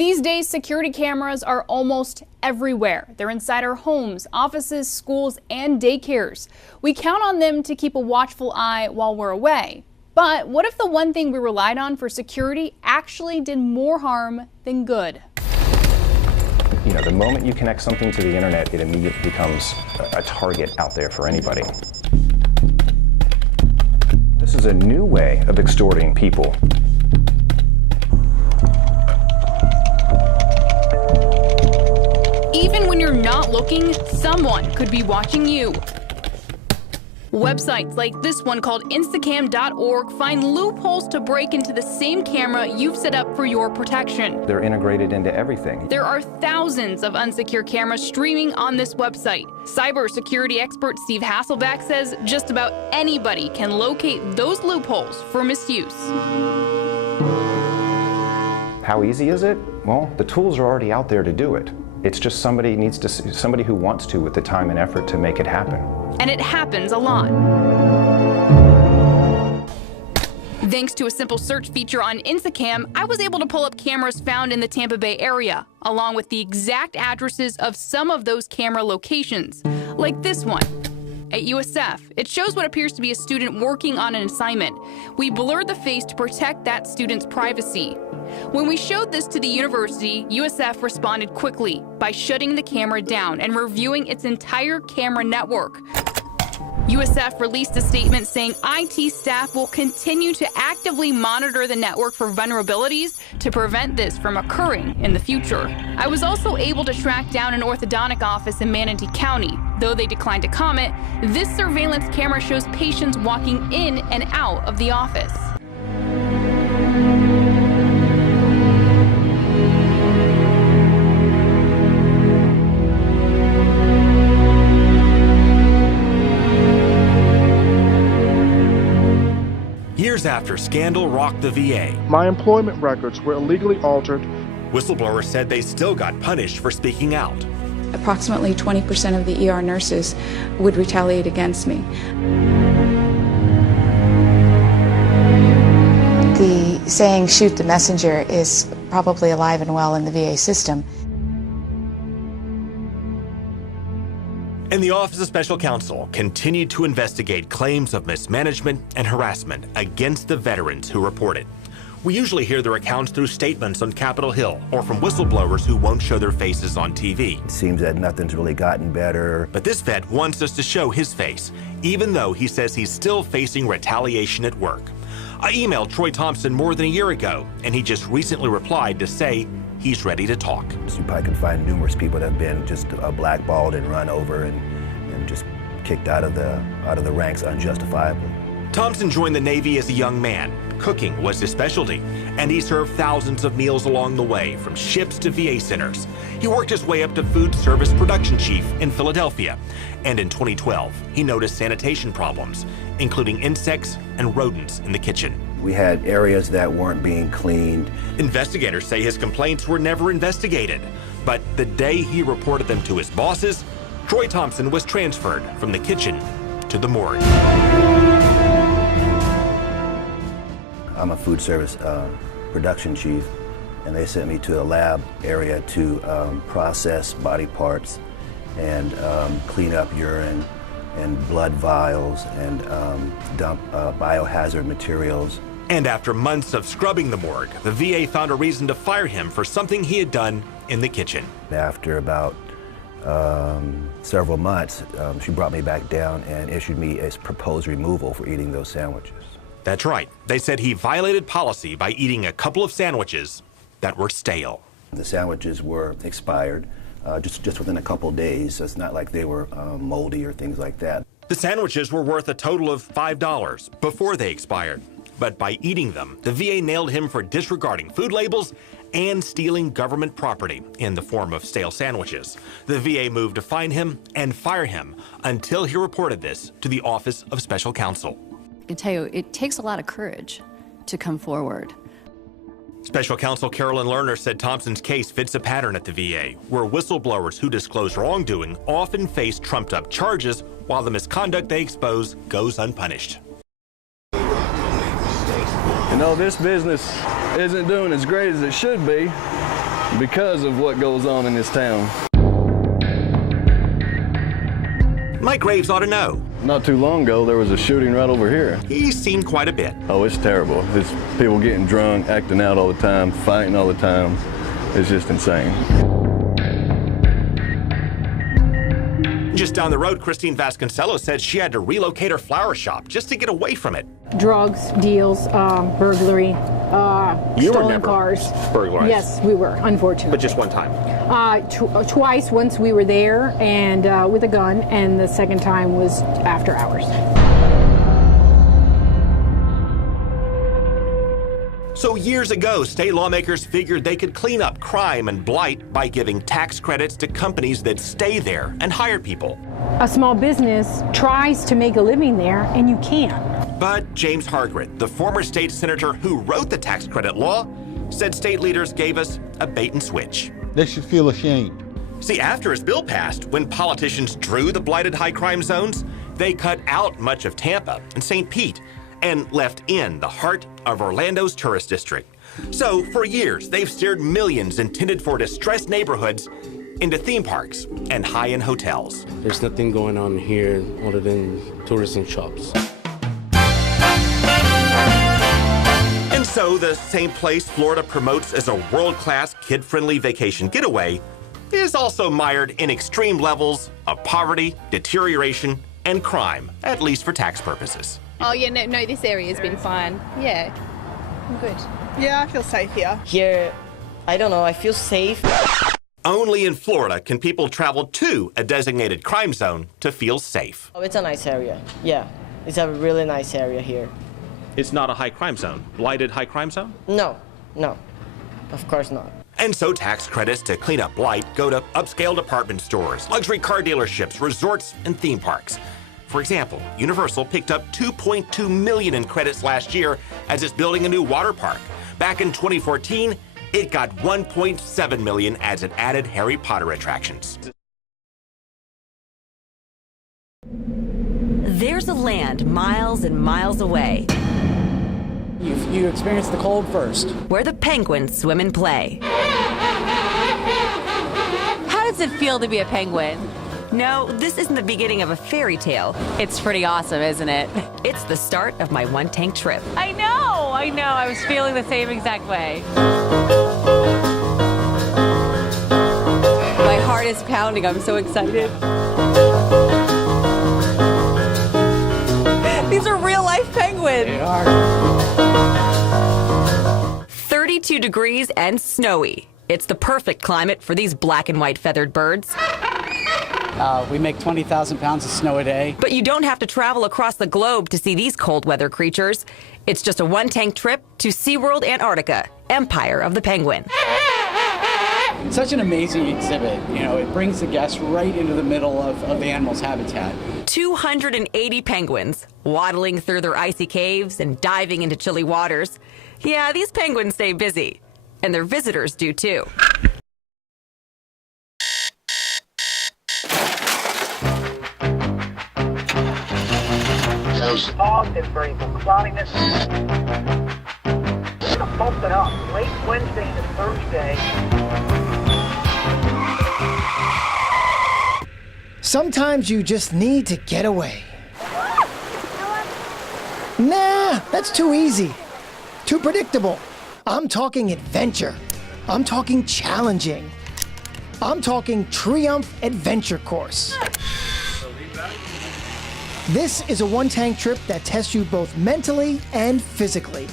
These days, security cameras are almost everywhere. They're inside our homes, offices, schools, and daycares. We count on them to keep a watchful eye while we're away. But what if the one thing we relied on for security actually did more harm than good? You know, the moment you connect something to the internet, it immediately becomes a target out there for anybody. This is a new way of extorting people. Even when you're not looking, someone could be watching you. Websites like this one called instacam.org find loopholes to break into the same camera you've set up for your protection. They're integrated into everything. There are thousands of unsecure cameras streaming on this website. Cybersecurity expert Steve Hasselback says just about anybody can locate those loopholes for misuse. How easy is it? Well, the tools are already out there to do it. It's just somebody who wants to with the time and effort to make it happen. And it happens a lot. Thanks to a simple search feature on Instacam, I was able to pull up cameras found in the Tampa Bay area, along with the exact addresses of some of those camera locations, like this one. At USF, it shows what appears to be a student working on an assignment. We blurred the face to protect that student's privacy. When we showed this to the university, USF responded quickly by shutting the camera down and reviewing its entire camera network. USF released a statement saying IT staff will continue to actively monitor the network for vulnerabilities to prevent this from occurring in the future. I was also able to track down an orthodontic office in Manatee County. Though they declined to comment, this surveillance camera shows patients walking in and out of the office. Years after scandal rocked the VA, my employment records were illegally altered. Whistleblowers said they still got punished for speaking out. Approximately 20% of the ER nurses would retaliate against me. The saying, shoot the messenger, is probably alive and well in the VA system. And the Office of Special Counsel continued to investigate claims of mismanagement and harassment against the veterans who reported. We usually hear their accounts through statements on Capitol Hill or from whistleblowers who won't show their faces on TV. It seems that nothing's really gotten better. But this vet wants us to show his face, even though he says he's still facing retaliation at work. I emailed Troy Thompson more than a year ago, and he just recently replied to say he's ready to talk. You probably can find numerous people that have been just blackballed and run over and just kicked out of the ranks unjustifiably. Thompson joined the Navy as a young man. Cooking was his specialty, and he served thousands of meals along the way, from ships to VA centers. He worked his way up to food service production chief in Philadelphia. And in 2012, he noticed sanitation problems, including insects and rodents in the kitchen. We had areas that weren't being cleaned. Investigators say his complaints were never investigated, but the day he reported them to his bosses, Troy Thompson was transferred from the kitchen to the morgue. I'm a food service production chief, and they sent me to a lab area to process body parts and clean up urine and blood vials and dump biohazard materials. And after months of scrubbing the morgue, the VA found a reason to fire him for something he had done in the kitchen. After about several months, she brought me back down and issued me a proposed removal for eating those sandwiches. That's right. They said he violated policy by eating a couple of sandwiches that were stale. The sandwiches were expired just within a couple days, so it's not like they were moldy or things like that. The sandwiches were worth a total of $5 before they expired. But by eating them, the VA nailed him for disregarding food labels and stealing government property in the form of stale sandwiches. The VA moved to fine him and fire him until he reported this to the Office of Special Counsel. I can tell you, it takes a lot of courage to come forward. Special Counsel Carolyn Lerner said Thompson's case fits a pattern at the VA, where whistleblowers who disclose wrongdoing often face trumped-up charges, while the misconduct they expose goes unpunished. You know, this business isn't doing as great as it should be, because of what goes on in this town. Mike Graves ought to know. Not too long ago, there was a shooting right over here. He's seen quite a bit. Oh, it's terrible. It's people getting drunk, acting out all the time, fighting all the time. It's just insane. Just down the road, Christine Vasconcelos said she had to relocate her flower shop just to get away from it. Drugs, deals, burglary, stolen cars. Burglarized? Yes, we were, unfortunately. But just one time? Twice. Once we were there and with a gun, and the second time was after hours. So years ago, state lawmakers figured they could clean up crime and blight by giving tax credits to companies that stay there and hire people. A small business tries to make a living there, and you can't. But James Hargret, the former state senator who wrote the tax credit law, said state leaders gave us a bait and switch. They should feel ashamed. See, after his bill passed, when politicians drew the blighted high crime zones, they cut out much of Tampa and St. Pete and left in the heart of Orlando's tourist district. So for years, they've steered millions intended for distressed neighborhoods into theme parks and high-end hotels. There's nothing going on here other than tourism shops. And so the same place Florida promotes as a world-class, kid-friendly vacation getaway is also mired in extreme levels of poverty, deterioration, and crime, at least for tax purposes. Oh yeah, no, this area's been fine. Yeah, I'm good. Yeah, I feel safe here. Here, I don't know, I feel safe. Only in Florida can people travel to a designated crime zone to feel safe. Oh, it's a nice area. Yeah, it's a really nice area here. It's not a high crime zone. Blighted high crime zone? No, of course not. And so tax credits to clean up blight go to upscale department stores, luxury car dealerships, resorts, and theme parks. For example, Universal picked up $2.2 million in credits last year as it's building a new water park. Back in 2014, it got $1.7 million as it added Harry Potter attractions. There's a land miles and miles away. You experience the cold first. Where the penguins swim and play. How does it feel to be a penguin? No, this isn't the beginning of a fairy tale. It's pretty awesome, isn't it? It's the start of my one-tank trip. I know. I was feeling the same exact way. My heart is pounding. I'm so excited. These are real-life penguins. They are. 32 degrees and snowy. It's the perfect climate for these black and white feathered birds. We make 20,000 pounds of snow a day. But you don't have to travel across the globe to see these cold weather creatures. It's just a one-tank trip to SeaWorld Antarctica, Empire of the Penguin. Such an amazing exhibit. It brings the guests right into the middle of the animal's habitat. 280 penguins, waddling through their icy caves and diving into chilly waters. Yeah, these penguins stay busy. And their visitors do too. Fog and variable cloudiness. Bump it up late Wednesday to Thursday. Sometimes you just need to get away. Nah, that's too easy. Too predictable. I'm talking adventure. I'm talking challenging. I'm talking Triumph Adventure Course. This is a one-tank trip that tests you both mentally and physically.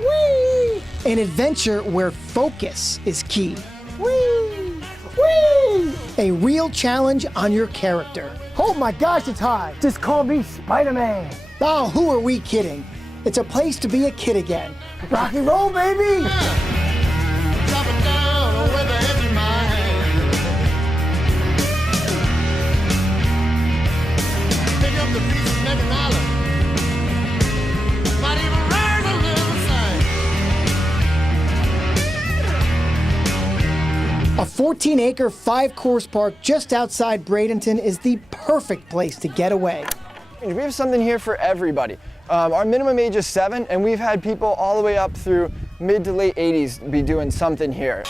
Whee! An adventure where focus is key. Whee! Whee! A real challenge on your character. Oh my gosh, it's hot. Just call me Spider-Man. Oh, who are we kidding? It's a place to be a kid again. Rock and roll, baby! Drop it down with the edge of my hand. Pick up the pieces, make an island. Might even learn a little sing. A 14-acre, 5-course park just outside Bradenton is the perfect place to get away. We have something here for everybody. Our minimum age is 7, and we've had people all the way up through mid to late 80s be doing something here.